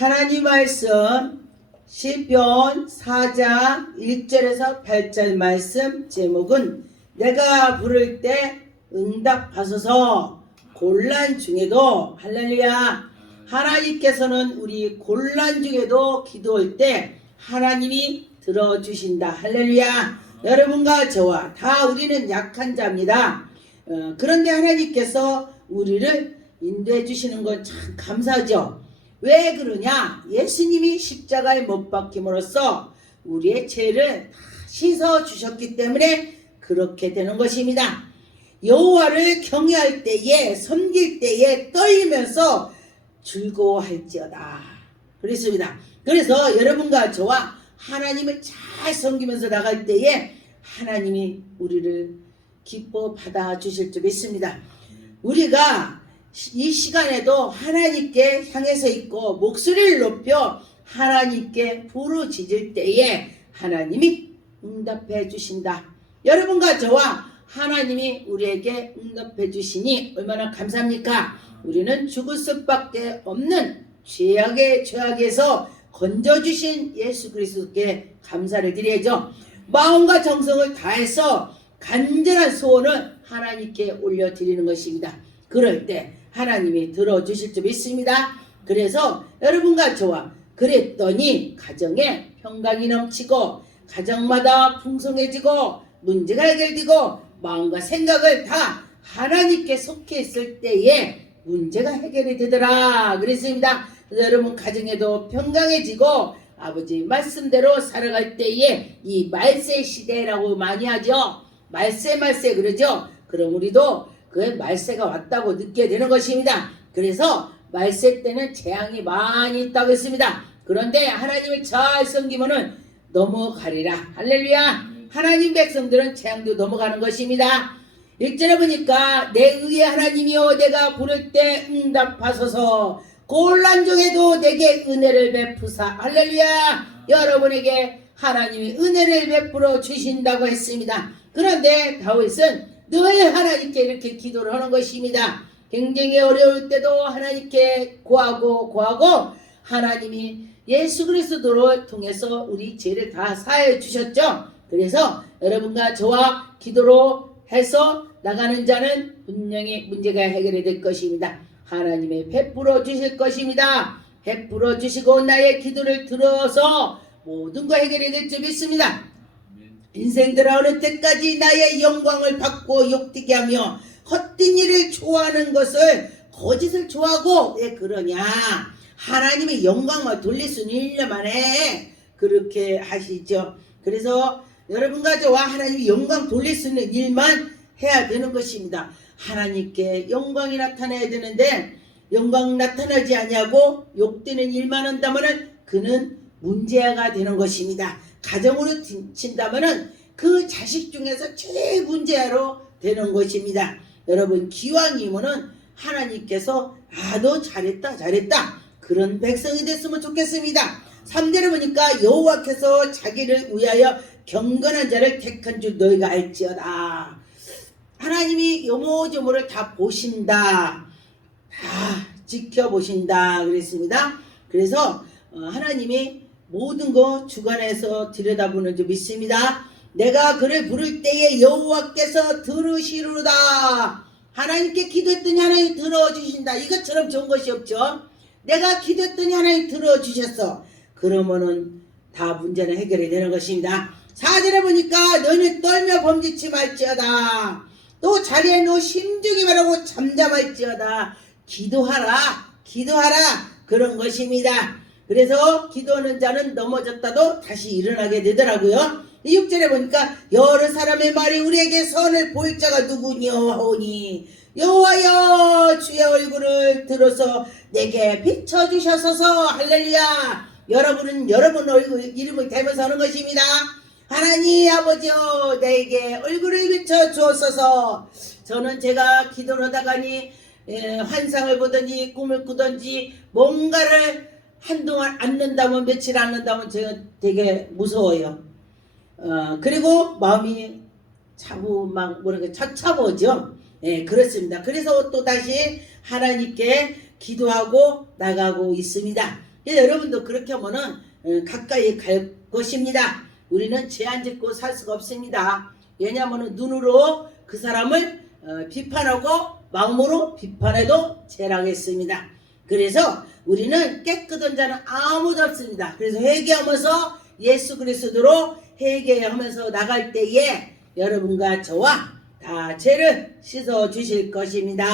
하나님 말씀 시편 4장 1절에서 8절 말씀 제목은 내가 부를 때 응답하소서. 곤란 중에도 할렐루야. 하나님께서는 우리 곤란 중에도 기도할 때 하나님이 들어주신다. 할렐루야. 여러분과 저와 다 우리는 약한 자입니다. 그런데 하나님께서 우리를 인도해 주시는 건 참 감사하죠. 왜 그러냐? 예수님이 십자가에 못 박힘으로써 우리의 죄를 다 씻어 주셨기 때문에 그렇게 되는 것입니다. 여호와를 경외할 때에, 섬길 때에 떨리면서 즐거워할지어다. 그렇습니다. 그래서 여러분과 저와 하나님을 잘 섬기면서 나갈 때에 하나님이 우리를 기뻐 받아 주실 줄 믿습니다. 우리가 이 시간에도 하나님께 향해서 있고 목소리를 높여 하나님께 부르짖을 때에 하나님이 응답해 주신다. 여러분과 저와 하나님이 우리에게 응답해 주시니 얼마나 감사합니까? 우리는 죽을 수밖에 없는 죄악에서 건져주신 예수 그리스도께 감사를 드려야죠. 마음과 정성을 다해서 간절한 소원을 하나님께 올려드리는 것입니다. 그럴 때 하나님이 들어주실 줄 믿습니다. 그래서 여러분과 저와 그랬더니 가정에 평강이 넘치고 가정마다 풍성해지고 문제가 해결되고 마음과 생각을 다 하나님께 속해 있을 때에 문제가 해결이 되더라 그랬습니다. 그래서 여러분 가정에도 평강해지고 아버지 말씀대로 살아갈 때에 이 말세 시대라고 많이 하죠. 말세 그러죠. 그럼 우리도 그 말세가 왔다고 느끼게 되는 것입니다. 그래서 말세 때는 재앙이 많이 있다고 했습니다. 그런데 하나님을 잘 섬기면은 넘어가리라. 할렐루야. 하나님 백성들은 재앙도 넘어가는 것입니다. 1절에 보니까 내 의의 하나님이여 내가 부를 때 응답하소서. 곤란 중에도 내게 은혜를 베푸사. 할렐루야. 여러분에게 하나님이 은혜를 베풀어 주신다고 했습니다. 그런데 다윗은 늘 하나님께 이렇게 기도를 하는 것입니다. 굉장히 어려울 때도 하나님께 구하고 하나님이 예수 그리스도를 통해서 우리 죄를 다 사해 주셨죠. 그래서 여러분과 저와 기도로 해서 나가는 자는 분명히 문제가 해결이 될 것입니다. 하나님이 베풀어 주실 것입니다. 베풀어 주시고 나의 기도를 들어서 모든 거 해결이 될 줄 믿습니다. 인생 들어오는 때까지 나의 영광을 받고 욕되게 하며 헛된 일을 좋아하는 것을 거짓을 좋아하고 왜 그러냐? 하나님의 영광을 돌릴 수는 1년 만에 그렇게 하시죠. 그래서 여러분과 저와 하나님의 영광 돌릴 수 있는 일만 해야 되는 것입니다. 하나님께 영광이 나타나야 되는데 영광 나타나지 아니하고 욕되는 일만 한다면 그는 문제가 되는 것입니다. 가정으로 친다면 그 자식 중에서 제일 문제로 되는 것입니다. 여러분 기왕이면은 하나님께서 너 잘했다 그런 백성이 됐으면 좋겠습니다. 3절에 보니까 여호와께서 자기를 위하여 경건한 자를 택한 줄 너희가 알지어다. 하나님이 요모조모를 다 보신다. 다 지켜보신다 그랬습니다. 그래서 하나님이 모든 거 주관해서 들여다보는 줄 믿습니다. 내가 그를 부를 때에 여호와께서 들으시리로다. 하나님께 기도했더니 하나님 들어주신다. 이것처럼 좋은 것이 없죠. 내가 기도했더니 하나님 들어주셨어. 그러면은 다 문제는 해결이 되는 것입니다. 4절에 보니까 너는 떨며 범죄치 말지어다. 또 자리에 누워 심중히 말하고 잠잠할지어다. 기도하라 그런 것입니다. 그래서 기도하는 자는 넘어졌다도 다시 일어나게 되더라고요. 6절에 보니까 여러 사람의 말이 우리에게 선을 보일 자가 누구냐 하오니 여호와여 주의 얼굴을 들어서 내게 비춰주셔서서. 할렐루야. 여러분은 여러분 얼굴 이름을 대면서 하는 것입니다. 하나님 아버지여 내게 얼굴을 비춰주옵소서. 저는 제가 기도를 하다가니 환상을 보든지 꿈을 꾸든지 뭔가를 한동안 앉는다면 며칠 앉는다면 제가 되게 무서워요. 그리고 마음이 차차보죠. 그렇습니다. 그래서 또 다시 하나님께 기도하고 나가고 있습니다. 여러분도 그렇게 하면은 가까이 갈 것입니다. 우리는 죄 안 짓고 살 수가 없습니다. 왜냐하면 눈으로 그 사람을 비판하고 마음으로 비판해도 죄라겠습니다. 그래서 우리는 깨끗한 자는 아무도 없습니다. 그래서 회개하면서 예수 그리스도로 회개하면서 나갈 때에 여러분과 저와 다 죄를 씻어 주실 것입니다.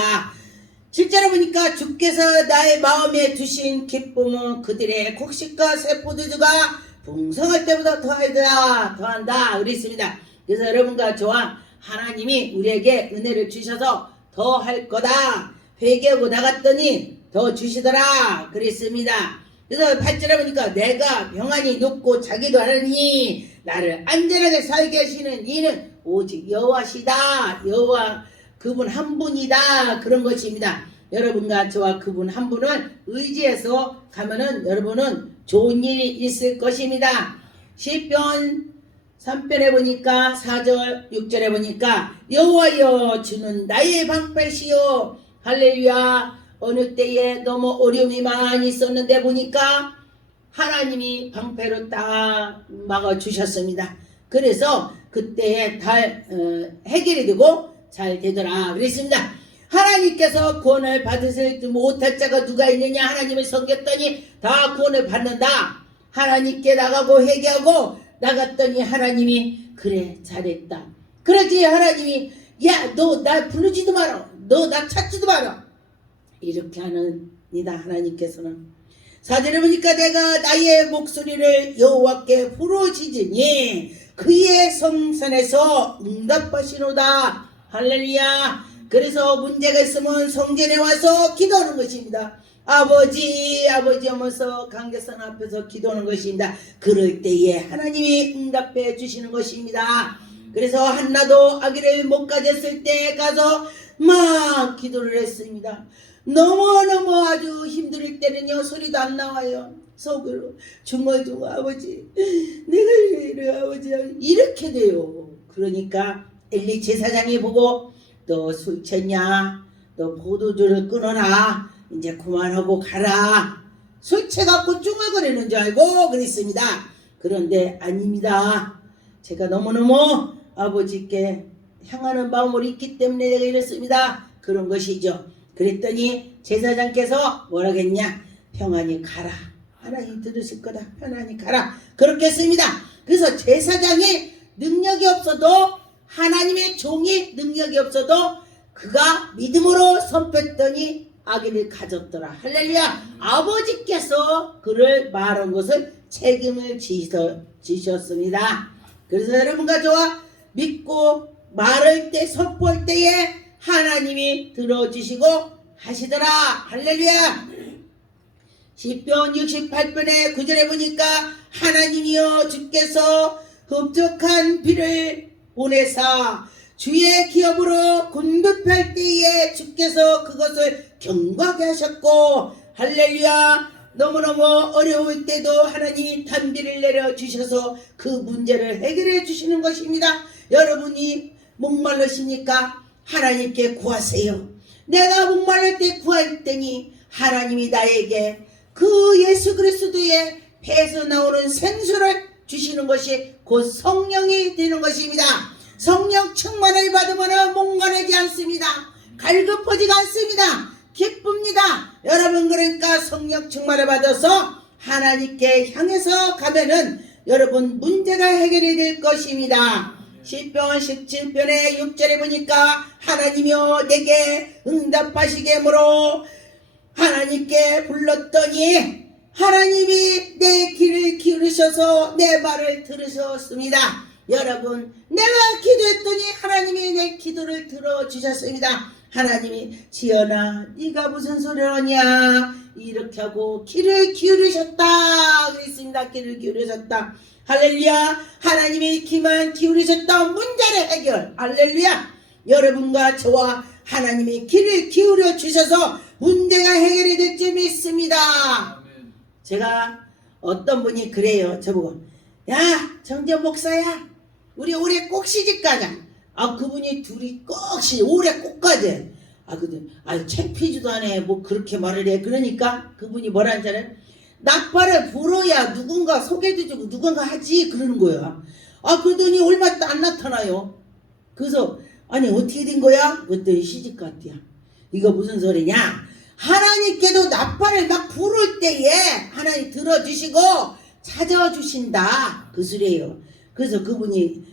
7절에 보니까 주께서 나의 마음에 두신 기쁨은 그들의 곡식과 새포도주가 풍성할 때보다 더한다 그랬습니다. 그래서 여러분과 저와 하나님이 우리에게 은혜를 주셔서 더 할 거다. 회개하고 나갔더니 더 주시더라 그랬습니다. 그래서 8절에 보니까 내가 평안히 눕고 자기도 하느니 나를 안전하게 살게 하시는 이는 오직 여호와시다. 여호와 그분 한 분이다. 그런 것입니다. 여러분과 저와 그분 한 분을 의지해서 가면은 여러분은 좋은 일이 있을 것입니다. 시편 3편에 보니까 4절 6절에 보니까 여호와여 주는 나의 방패시요 할렐루야. 어느 때에 너무 어려움이 많이 있었는데 보니까 하나님이 방패로 딱 막아주셨습니다. 그래서 그때에 해결이 되고 잘 되더라 그랬습니다. 하나님께서 구원을 받으실 못할 자가 누가 있느냐. 하나님을 섬겼더니 다 구원을 받는다. 하나님께 나가고 회개하고 나갔더니 하나님이 그래 잘했다. 그러지 하나님이 야 너 나 부르지도 마라. 너 나 찾지도 마라. 이렇게 하느니다. 하나님께서는 4절에 보니까 내가 나의 목소리를 여호와께 부르짖으니 그의 성산에서 응답하시노다. 할렐루야. 그래서 문제가 있으면 성전에 와서 기도하는 것입니다. 아버지 하면서 강제선 앞에서 기도하는 것입니다. 그럴 때에 하나님이 응답해 주시는 것입니다. 그래서 한나도 아기를 못 가졌을 때 가서 막 기도를 했습니다. 너무너무 아주 힘들 때는요 소리도 안 나와요. 속으로 중얼중얼 아버지 내가 이래 아버지 이렇게 돼요. 그러니까 엘리 제사장이 보고 너 술 취했냐? 너 포도주를 끊어라. 이제 그만하고 가라. 술 취해갖고 쭝얼거리는 줄 알고 그랬습니다. 그런데 아닙니다. 제가 너무너무 아버지께 향하는 마음으로 있기 때문에 내가 이랬습니다. 그런 것이죠. 그랬더니 제사장께서 뭐라겠냐? 평안히 가라. 하나님 들으실 거다. 편안히 가라. 그렇게 했습니다. 그래서 제사장이 능력이 없어도 하나님의 종이 능력이 없어도 그가 믿음으로 선포했더니 아기를 가졌더라. 할렐루야. 아버지께서 그를 말한 것을 책임을 지셨습니다. 그래서 여러분과 저와 믿고 말할 때 선포할 때에 하나님이 들어주시고 하시더라. 할렐루야. 시편 68편의 9절에 보니까 하나님이여 주께서 흡족한 비를 보내사 주의 기업으로 공급할 때에 주께서 그것을 경과하게 하셨고 할렐루야. 너무너무 어려울 때도 하나님이 단비를 내려주셔서 그 문제를 해결해 주시는 것입니다. 여러분이 목말르시니까 하나님께 구하세요. 내가 목말랄 때 구할 때니 하나님이 나에게 그 예수 그리스도의 배에서 나오는 생수를 주시는 것이 곧 성령이 되는 것입니다. 성령 충만을 받으면 목마르지 않습니다. 갈급하지가 않습니다. 기쁩니다. 여러분 그러니까 성령 충만을 받아서 하나님께 향해서 가면은 여러분 문제가 해결이 될 것입니다. 시편 17편의 6절에 보니까 하나님이여 내게 응답하시게 하므로 하나님께 불렀더니 하나님이 내 귀를 기울이셔서 내 말을 들으셨습니다. 여러분 내가 기도했더니 하나님이 내 기도를 들어주셨습니다. 하나님이 지연아 네가 무슨 소리를 하냐 이렇게 하고 귀를 기울이셨다 그랬습니다. 귀를 기울이셨다. 할렐루야. 하나님이 귀만 기울이셨다. 문제를 해결. 할렐루야. 여러분과 저와 하나님이 귀를 기울여 주셔서 문제가 해결이 될 줄 믿습니다. 제가 어떤 분이 그래요. 저보고 야 정전 목사야 우리 올해 꼭 시집가자. 그분이 둘이 꼭 올해 꼭 가재. 근데 창피지도 않아. 뭐 그렇게 말을 해. 그러니까 그분이 뭐라는 줄 알아요? 나팔을 불어야 누군가 소개해주고 누군가 하지 그러는 거야. 아 그러더니 얼마 안 나타나요. 그래서 아니 어떻게 된 거야? 그랬더니 시집 갔대요. 이거 무슨 소리냐? 하나님께도 나팔을 막 부를 때에 하나님 들어주시고 찾아주신다 그 소리예요. 그래서 그분이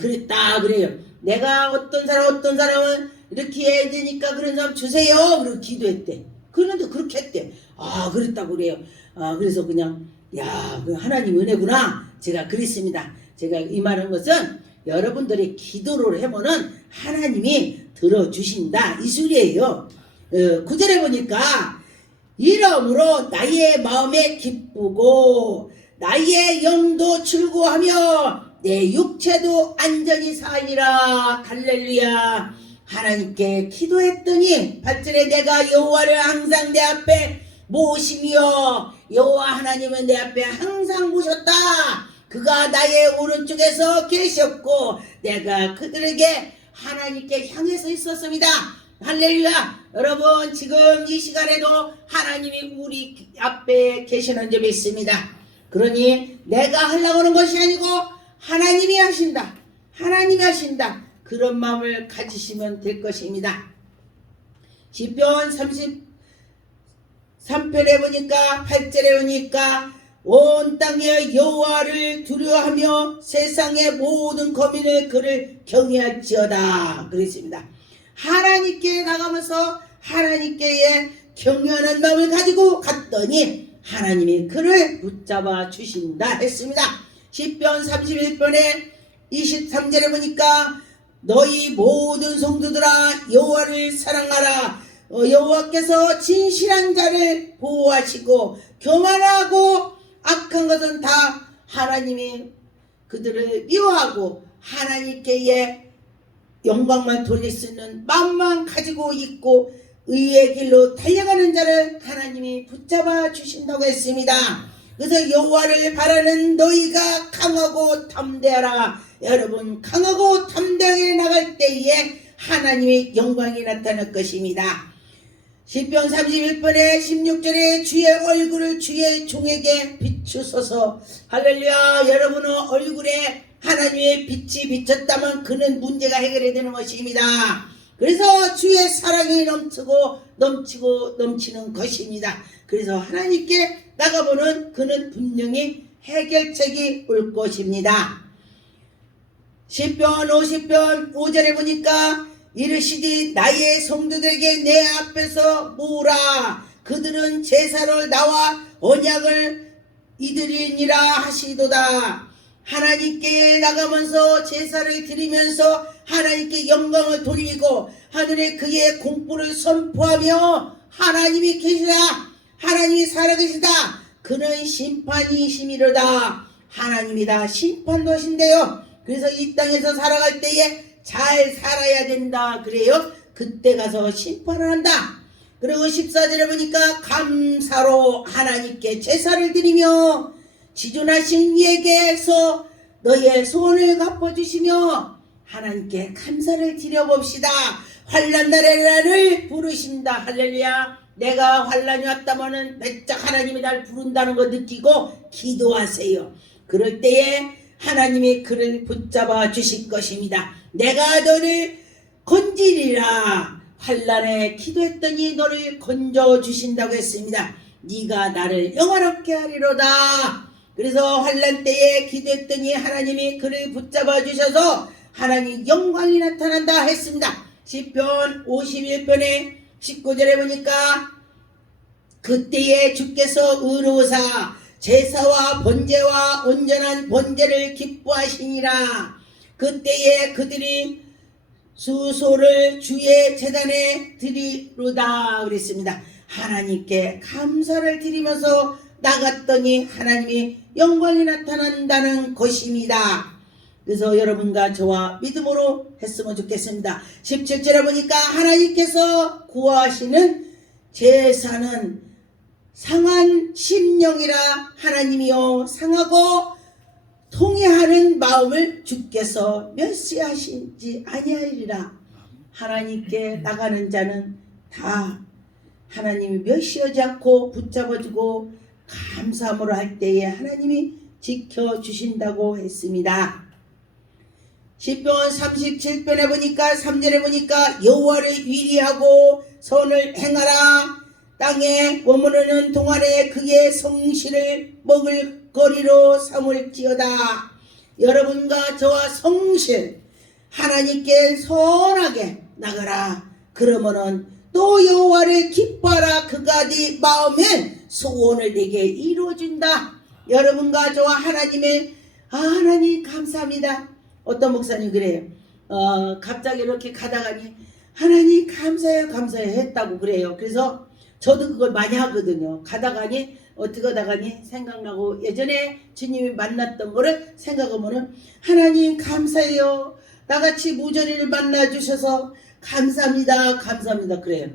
그랬다 그래요. 내가 어떤 사람은 이렇게 해야 되니까 그런 사람 주세요. 그리고 기도했대. 그런데 그렇게 했대. 아 그랬다고 그래요. 아 그래서 그냥 야 그 하나님 은혜구나. 제가 그랬습니다. 제가 이 말한 것은 여러분들이 기도를 하면은 하나님이 들어주신다 이 소리예요. 9절에 보니까 이러므로 나의 마음에 기쁘고 나의 영도 즐거워하며 내 육체도 안전히 사니라. 할렐루야. 하나님께 기도했더니 8절에 내가 여호와를 항상 내 앞에 모시며 여호와 하나님은 내 앞에 항상 모셨다. 그가 나의 오른쪽에서 계셨고 내가 그들에게 하나님께 향해서 있었습니다. 할렐루야. 여러분 지금 이 시간에도 하나님이 우리 앞에 계시는 점이 있습니다. 그러니 내가 하려고 하는 것이 아니고 하나님이 하신다. 하나님이 하신다. 그런 마음을 가지시면 될 것입니다. 시편 33편에 보니까 8절에 보니까 온 땅에 여호와를 두려워하며 세상의 모든 거민을 그를 경외할지어다 그랬습니다. 하나님께 나가면서 하나님께 경외하는 마음을 가지고 갔더니 하나님이 그를 붙잡아 주신다 했습니다. 시편 31편에 23절에 보니까 너희 모든 성도들아 여호와를 사랑하라. 여호와께서 진실한 자를 보호하시고 교만하고 악한 것은 다 하나님이 그들을 미워하고 하나님께 영광만 돌릴 수 있는 마음만 가지고 있고 의의 길로 달려가는 자를 하나님이 붙잡아 주신다고 했습니다. 그래서 여호와를 바라는 너희가 강하고 담대하라. 여러분 강하고 담대하게 나갈 때에 하나님의 영광이 나타날 것입니다. 시편 31편에 16절에 주의 얼굴을 주의 종에게 비추소서. 할렐루야. 여러분의 얼굴에 하나님의 빛이 비쳤다면 그는 문제가 해결이 되는 것입니다. 그래서 주의 사랑이 넘치는 것입니다. 그래서 하나님께 나가보는 그는 분명히 해결책이 올 것입니다. 시편 50편 5절에 보니까 이르시되 나의 성도들에게 내 앞에서 모으라. 그들은 제사를 나와 언약을 이드리니라 하시도다. 하나님께 나가면서 제사를 드리면서 하나님께 영광을 돌리고 하늘에 그의 공포를 선포하며 하나님이 계시다. 하나님이 살아계시다. 그는 심판이시미로다. 하나님이다. 심판도 하신대요. 그래서 이 땅에서 살아갈 때에 잘 살아야 된다 그래요. 그때 가서 심판을 한다. 그리고 14절에 보니까 감사로 하나님께 제사를 드리며 지존하신 이에게서 너의 소원을 갚아주시며 하나님께 감사를 드려봅시다. 환난 날에 나를 부르신다. 할렐루야. 내가 환난이 왔다면은 배짝 하나님이 날 부른다는 거 느끼고 기도하세요. 그럴 때에 하나님이 그를 붙잡아 주실 것입니다. 내가 너를 건지리라. 환난에 기도했더니 너를 건져 주신다고 했습니다. 네가 나를 영화롭게 하리로다. 그래서 환난 때에 기도했더니 하나님이 그를 붙잡아 주셔서 하나님 영광이 나타난다 했습니다. 시편 51편에 19절에 보니까 그때에 주께서 의로우사 제사와 번제와 온전한 번제를 기뻐하시니라. 그때에 그들이 수소를 주의 제단에 드리로다 그랬습니다. 하나님께 감사를 드리면서 나갔더니 하나님이 영광이 나타난다는 것입니다. 그래서 여러분과 저와 믿음으로 했으면 좋겠습니다. 17절에 보니까 하나님께서 구하시는 제사는 상한 심령이라 하나님이요 상하고 통회하는 마음을 주께서 멸시하시지 아니하리라. 하나님께 나가는 자는 다 하나님이 멸시하지 않고 붙잡아주고 감사함으로 할 때에 하나님이 지켜주신다고 했습니다. 시편 37편에 보니까 3절에 보니까 여호와를 위리하고 선을 행하라. 땅에 머무르는 동안에 그의 성실을 먹을 거리로 삼을지어다. 여러분과 저와 성실 하나님께 선하게 나가라. 그러면은 또 여호와를 기뻐하라. 그가 네 마음엔 소원을 내게 이루어준다. 여러분과 저와 하나님의 하나님 감사합니다. 어떤 목사님 그래요. 갑자기 이렇게 가다가니 하나님 감사해요 감사해요 했다고 그래요. 그래서 저도 그걸 많이 하거든요. 가다가니 어떻게 하다가니 생각나고 예전에 주님이 만났던 거를 생각하면은 하나님 감사해요. 나같이 무저리를 만나주셔서 감사합니다 감사합니다 그래요.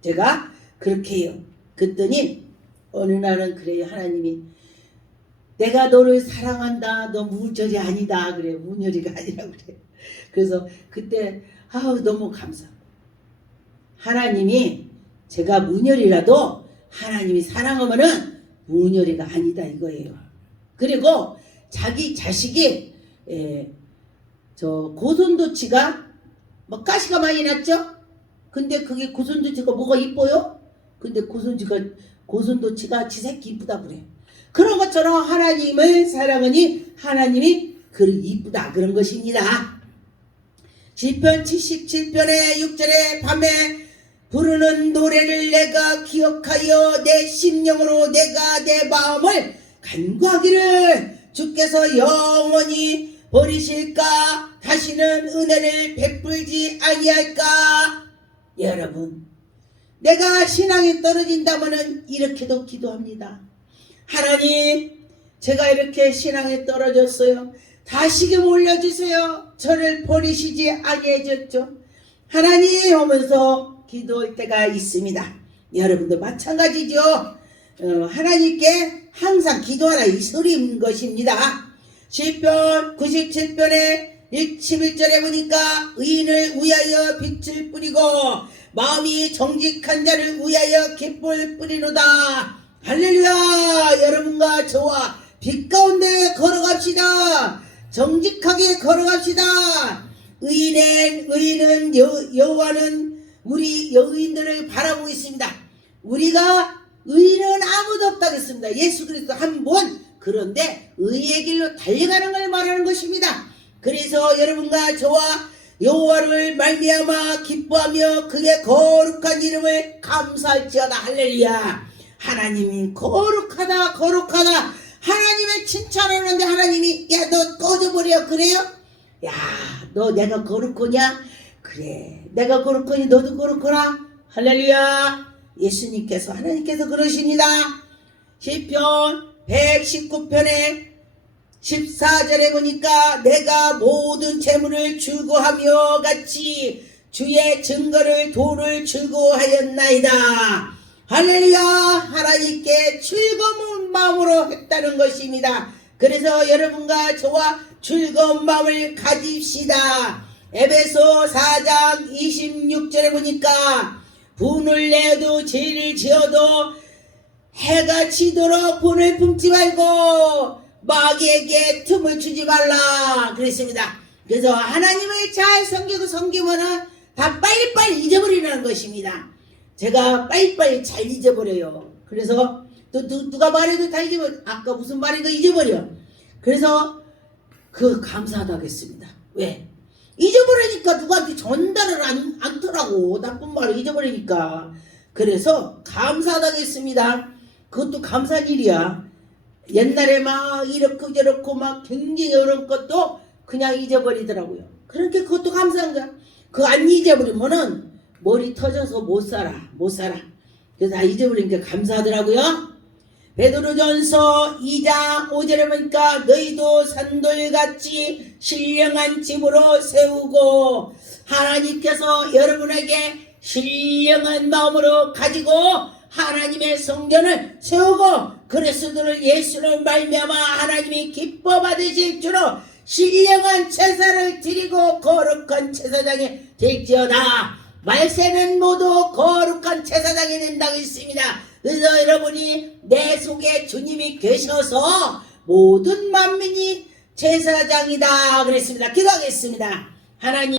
제가 그렇게 해요. 그랬더니 어느 날은 그래요. 하나님이 내가 너를 사랑한다. 너 무절이 아니다. 그래. 무녀리가 아니라 그래. 그래서 그때 너무 감사. 하나님이 제가 무녀리라도 하나님이 사랑하면은 무녀리가 아니다 이거예요. 그리고 자기 자식이 저 고손도치가 뭐 가시가 많이 났죠. 근데 그게 고손도치가 뭐가 이뻐요? 근데 고손도치가 지 새끼 이쁘다 그래. 그런 것처럼 하나님을 사랑하니 하나님이 이쁘다 그런 것입니다. 시편 77편의 6절에 밤에 부르는 노래를 내가 기억하여 내 심령으로 내가 내 마음을 간구하기를 주께서 영원히 버리실까 다시는 은혜를 베풀지 아니할까. 여러분 내가 신앙이 떨어진다면은 이렇게도 기도합니다. 하나님 제가 이렇게 신앙에 떨어졌어요. 다시금 올려주세요. 저를 버리시지 아니해줬죠. 하나님 하면서 기도할 때가 있습니다. 여러분도 마찬가지죠. 하나님께 항상 기도하라 이 소리인 것입니다. 시편 97편에 11절에 보니까 의인을 위하여 빛을 뿌리고 마음이 정직한 자를 위하여 기쁨을 뿌리노다. 할렐루야. 여러분과 저와 빛 가운데 걸어갑시다. 정직하게 걸어갑시다. 의인은 여호와는 우리 여인들을 바라보고 있습니다. 우리가 의인은 아무도 없다겠습니다. 예수 그리스도 한 분. 그런데 의의 길로 달려가는 걸 말하는 것입니다. 그래서 여러분과 저와 여호와를 말미암아 기뻐하며 그의 거룩한 이름을 감사할지어다. 할렐루야. 하나님이 거룩하다 거룩하다 하나님의 칭찬하는데 하나님이 야 너 꺼져버려 그래요? 야 너 내가 거룩하냐? 그래 내가 거룩하니 너도 거룩하라. 할렐루야. 예수님께서 하나님께서 그러십니다. 시편 119편에 14절에 보니까 내가 모든 재물을 즐거하며 같이 주의 증거를 도를 즐거워하였나이다. 할렐루야. 하나님께 즐거운 마음으로 했다는 것입니다. 그래서 여러분과 저와 즐거운 마음을 가집시다. 에베소 4장 26절에 보니까 분을 내어도 죄를 지어도 해가 지도록 분을 품지 말고 마귀에게 틈을 주지 말라 그랬습니다. 그래서 하나님을 잘 섬기면은 다 빨리빨리 잊어버리라는 것입니다. 제가 빨리빨리 잘 잊어버려요. 그래서 또 누가 말해도 다 잊어버려. 아까 무슨 말해도 잊어버려. 그래서 감사하다고 했습니다. 왜? 잊어버리니까 누구한테 전달을 않더라고. 나쁜 말을 잊어버리니까. 그래서 감사하다고 했습니다. 그것도 감사한 일이야. 옛날에 막 이렇고 저렇고 막 굉장히 어려운 것도 그냥 잊어버리더라고요. 그러니까 그것도 감사한 거야. 그거 안 잊어버리면은 머리 터져서 못 살아. 그래서 다 잊어버리니까 감사하더라고요. 베드로전서 2장 5절에 보니까 너희도 산돌같이 신령한 집으로 세우고 하나님께서 여러분에게 신령한 마음으로 가지고 하나님의 성전을 세우고 그리스도를 예수를 말미암아 하나님이 기뻐 받으실 줄로 신령한 제사를 드리고 거룩한 제사장이 될지어다. 말세는 모두 거룩한 제사장이 된다고 했습니다. 그래서 여러분이 내 속에 주님이 계셔서 모든 만민이 제사장이다 그랬습니다. 기도하겠습니다. 하나님